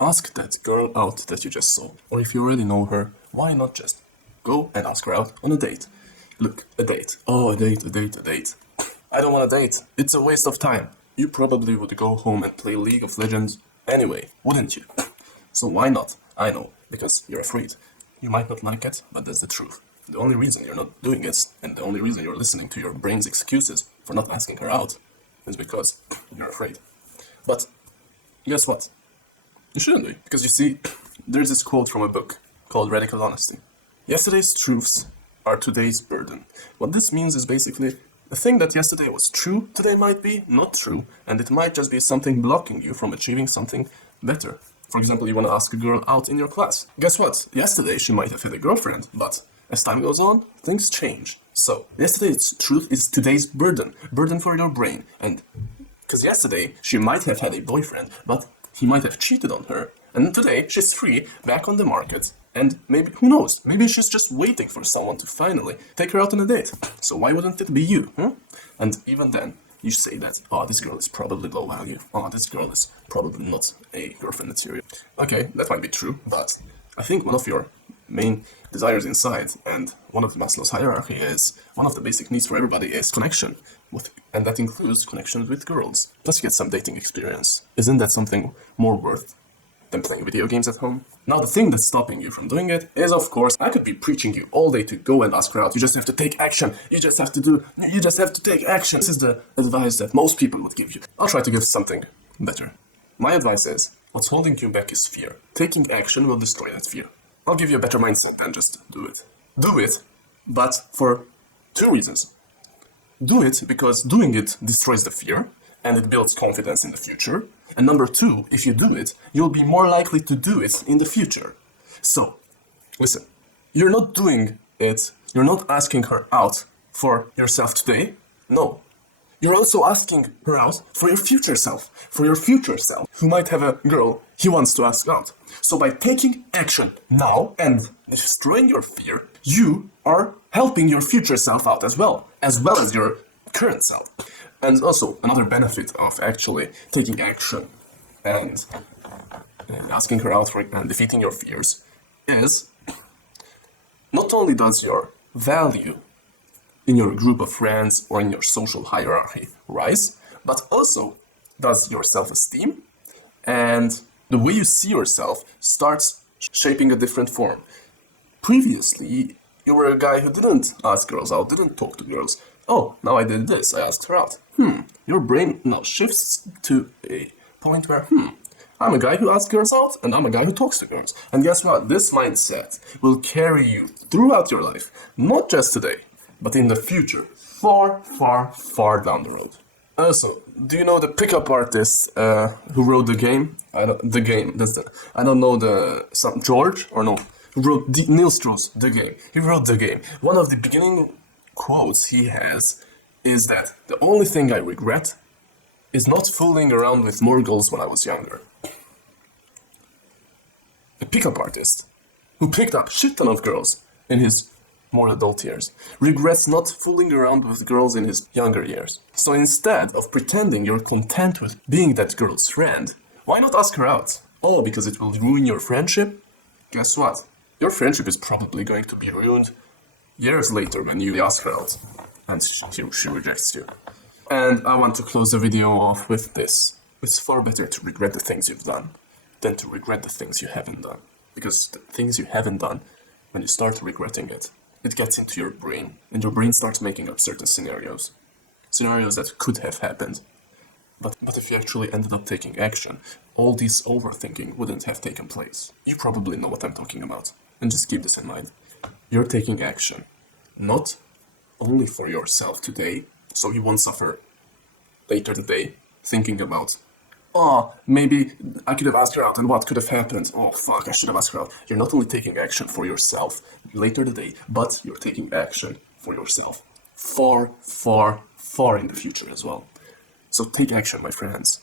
Ask that girl out that you just saw. Or if you already know her, why not just go and ask her out on a date? Look, a date. Oh, a date, a date, a date. I don't want a date. It's a waste of time. You probably would go home and play League of Legends anyway, wouldn't you? So why not? I know, because you're afraid. You might not like it, but that's the truth. The only reason you're not doing it, and the only reason you're listening to your brain's excuses for not asking her out, is because you're afraid. But guess what? You shouldn't be, because you see, there's this quote from a book called Radical Honesty. Yesterday's truths are today's burden. What this means is basically, the thing that yesterday was true, today might be not true, and it might just be something blocking you from achieving something better. For example, you want to ask a girl out in your class. Guess what? Yesterday she might have had a girlfriend, but as time goes on, things change. So, yesterday's truth is today's burden. Burden for your brain. And because yesterday she might have had a boyfriend, but he might have cheated on her. And today she's free, back on the market. And maybe, who knows, maybe she's just waiting for someone to finally take her out on a date. So why wouldn't it be you? And even then, you say that, oh, this girl is probably low value. Oh, this girl is probably not a girlfriend material. Okay, that might be true, but I think one of your main desires inside, and one of the Maslow's hierarchy is, one of the basic needs for everybody is connection, and that includes connections with girls. Plus you get some dating experience. Isn't that something more worth than playing video games at home? Now the thing that's stopping you from doing it is, of course, I could be preaching you all day to go and ask her out. You just have to take action. You just have to take action. This is the advice that most people would give you. I'll try to give something better. My advice is, what's holding you back is fear. Taking action will destroy that fear. I'll give you a better mindset than just do it. Do it, but for two reasons. Do it because doing it destroys the fear, and it builds confidence in the future. And number two, if you do it, you'll be more likely to do it in the future. So, listen, you're not doing it, you're not asking her out for yourself today. No. You're also asking her out for your future self, who might have a girl he wants to ask out. So by taking action now and destroying your fear, you are helping your future self out as well as your current self. And also, another benefit of actually taking action and asking her out for and defeating your fears is, not only does your value in your group of friends or in your social hierarchy rise, but also does your self-esteem and the way you see yourself starts shaping a different form. Previously, you were a guy who didn't ask girls out, didn't talk to girls. Oh, now I did this, I asked her out. Your brain now shifts to a point where, I'm a guy who asks girls out, and I'm a guy who talks to girls. And guess what? This mindset will carry you throughout your life, not just today, but in the future, far, far, far down the road. Also, do you know the pickup artist who wrote the game? I don't know George or no? Who wrote Neil Strauss, The Game. He wrote The Game. One of the beginning quotes he has is that the only thing I regret is not fooling around with more girls when I was younger. A pickup artist who picked up shit ton of girls in his more adult years regrets not fooling around with girls in his younger years. So instead of pretending you're content with being that girl's friend, why not ask her out? Oh, because it will ruin your friendship? Guess what? Your friendship is probably going to be ruined years later when you ask her out and she rejects you. And I want to close the video off with this. It's far better to regret the things you've done than to regret the things you haven't done. Because the things you haven't done, when you start regretting it, it gets into your brain, and your brain starts making up certain scenarios. Scenarios that could have happened. But if you actually ended up taking action, all this overthinking wouldn't have taken place. You probably know what I'm talking about. And just keep this in mind. You're taking action, not only for yourself today, so you won't suffer later today thinking about, oh, maybe I could have asked her out and what could have happened? Oh, fuck, I should have asked her out. You're not only taking action for yourself later today, but you're taking action for yourself far, far, far in the future as well. So take action, my friends.